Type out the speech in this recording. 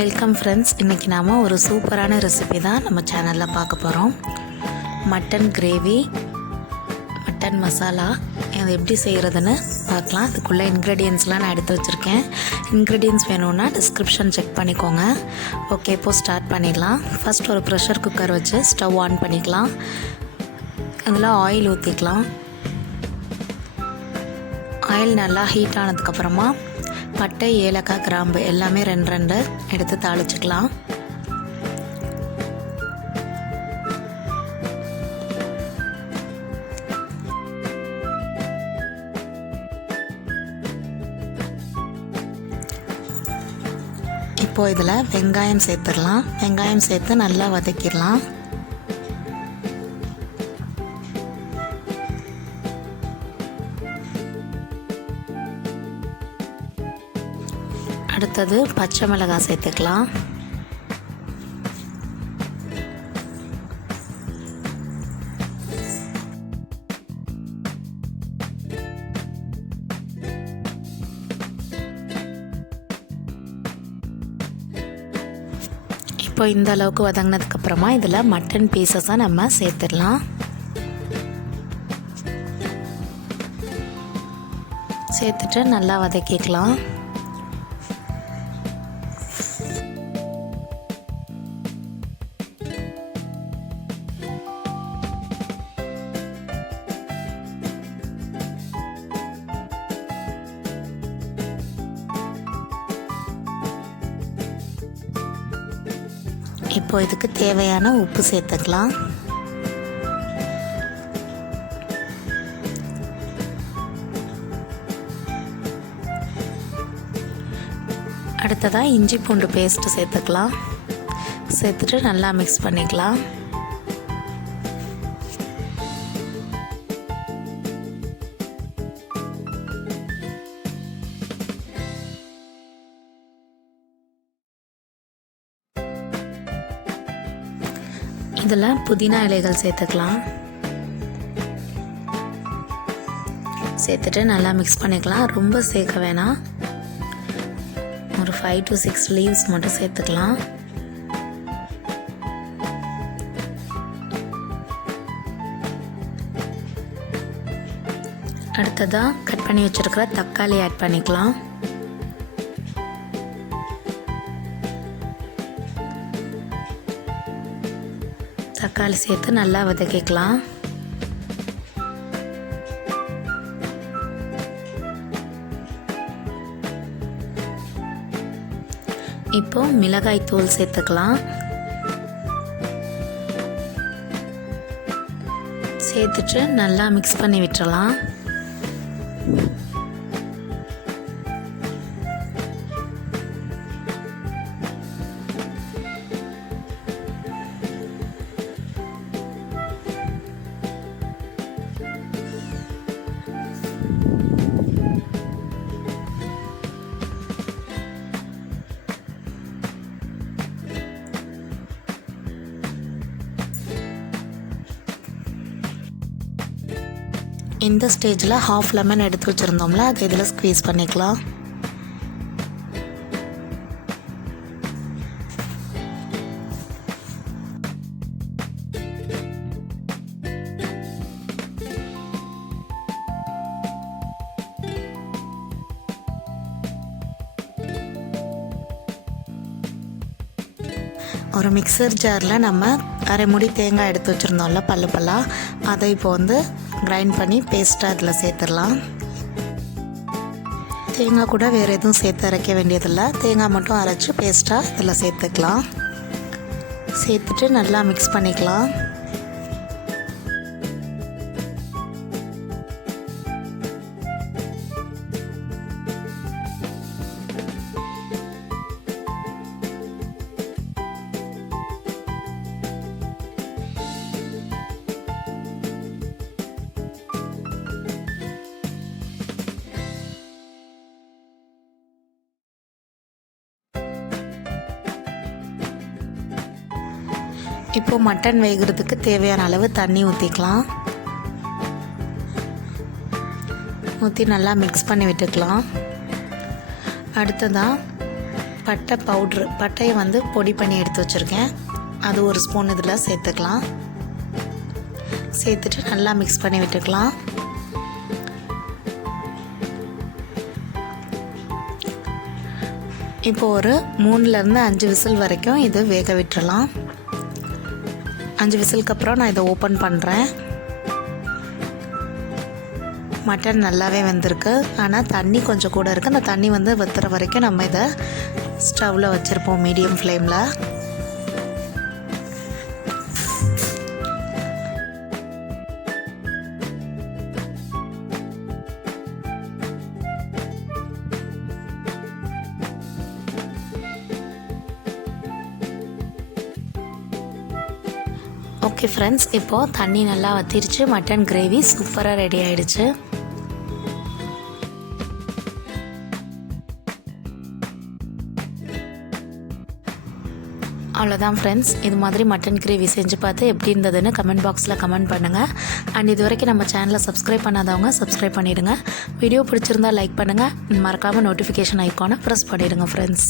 Welcome friends. இன்றைக்கி நாம் ஒரு சூப்பரான ரெசிபி தான் நம்ம சேனலில் பார்க்க போகிறோம். Mutton gravy, mutton masala. அது எப்படி செய்கிறதுன்னு பார்க்கலாம். அதுக்குள்ளே இன்க்ரீடியன்ஸ்லாம் நான் எடுத்து வச்சுருக்கேன். இன்க்ரீடியன்ஸ் வேணும்னா டிஸ்கிரிப்ஷன் செக் பண்ணிக்கோங்க. ஓகே, இப்போது ஸ்டார்ட் பண்ணிடலாம். ஃபஸ்ட் ஒரு ப்ரெஷர் குக்கர் வச்சு ஸ்டவ் ஆன் பண்ணிக்கலாம். அதில் ஆயில் ஊற்றிக்கலாம். ஆயில் நல்லா ஹீட் ஆனதுக்கப்புறமா பட்டை, ஏலக்காய், கிராம்பு எல்லாமே ரெண்டு எடுத்து தாளிச்சுக்கலாம். இப்போது இதில் வெங்காயம் சேர்த்துடலாம். வெங்காயம் சேர்த்து நல்லா வதக்கிடலாம். அடுத்தது பச்சை மிளகாய் சேர்த்துக்கலாம். இப்போ இந்த அளவுக்கு வதங்கினதுக்கப்புறமா இதில் மட்டன் பீசஸை நம்ம சேர்த்துடலாம். சேர்த்துட்டு நல்லா வதக்கிக்கலாம். இப்போ இதுக்கு தேவையான உப்பு சேர்த்துக்கலாம். அடுத்ததாக இஞ்சி பூண்டு பேஸ்ட்டு சேர்த்துக்கலாம். சேர்த்துட்டு நல்லா மிக்ஸ் பண்ணிக்கலாம். இதில் புதினா இலைகள் சேர்த்துக்கலாம். சேர்த்துட்டு நல்லா மிக்ஸ் பண்ணிக்கலாம். ரொம்ப சேர்க்க வேணாம். ஒரு 5 to 6 லீவ்ஸ் மட்டும் சேர்த்துக்கலாம். அடுத்ததாக கட் பண்ணி வச்சுருக்கிற தக்காளி ஆட் பண்ணிக்கலாம். தக்காளி சேர்த்து நல்லா வதக்கிக்கலாம். இப்போ மிளகாய் தூள் சேர்த்துக்கலாம். சேர்த்துட்டு நல்லா மிக்ஸ் பண்ணி விட்டுறலாம். இந்த ஸ்டேஜில் ஹாஃப் லெமன் எடுத்து வச்சுருந்தோம்ல, அதை இதில் ஸ்க்வீஸ் பண்ணிக்கலாம். ஒரு மிக்சர் ஜாரில் நம்ம அரை மூடி தேங்காய் எடுத்து வச்சுருந்தோம்ல பல்லாக, அதை இப்போ கிரைண்ட் பண்ணி பேஸ்ட்டாக அதில் சேர்த்துடலாம். தேங்காய் கூட வேறு எதுவும் சேர்த்து அரைக்க வேண்டியதில்லை. தேங்காய் மட்டும் அரைச்சி பேஸ்ட்டாக இதில் சேர்த்துக்கலாம். சேர்த்துட்டு நல்லா மிக்ஸ் பண்ணிக்கலாம். இப்போது மட்டன் வேகிறதுக்கு தேவையான அளவு தண்ணி ஊற்றிக்கலாம். ஊற்றி நல்லா மிக்ஸ் பண்ணி விட்டுக்கலாம். அடுத்ததாக பட்டை பவுட்ரு, பட்டையை வந்து பொடி பண்ணி எடுத்து வச்சுருக்கேன். அது ஒரு ஸ்பூன் இதில் சேர்த்துக்கலாம். சேர்த்துட்டு நல்லா மிக்ஸ் பண்ணி விட்டுக்கலாம். இப்போ ஒரு 3லேருந்து 5 விசில் வரைக்கும் இது வேக விட்டுறலாம். 5 விசிலுக்கு அப்புறம் நான் இதை ஓப்பன் பண்ணுறேன். மட்டன் நல்லாவே வெந்திருக்கு. ஆனால் தண்ணி கொஞ்சம் கூட இருக்குது. அந்த தண்ணி வந்து வத்துற வரைக்கும் நம்ம இதை ஸ்டவ்வில் வச்சுருப்போம் மீடியம் ஃப்ளேமில். ஓகே ஃப்ரெண்ட்ஸ், இப்போது தண்ணி நல்லா வத்திருச்சு. மட்டன் கிரேவி சூப்பராக ரெடி ஆகிடுச்சு. அவ்வளோதான் ஃப்ரெண்ட்ஸ். இது மாதிரி மட்டன் கிரேவி செஞ்சு பார்த்து எப்படி இருந்ததுன்னு கமெண்ட் பாக்ஸில் கமெண்ட் பண்ணுங்கள். அண்ட் இது வரைக்கும் நம்ம சேனலை சப்ஸ்கிரைப் பண்ணாதவங்க சப்ஸ்கிரைப் பண்ணிவிடுங்க. வீடியோ பிடிச்சிருந்தா லைக் பண்ணுங்கள். மறக்காமல் நோட்டிஃபிகேஷன் ஐக்கானை ப்ரெஸ் பண்ணிவிடுங்க ஃப்ரெண்ட்ஸ்.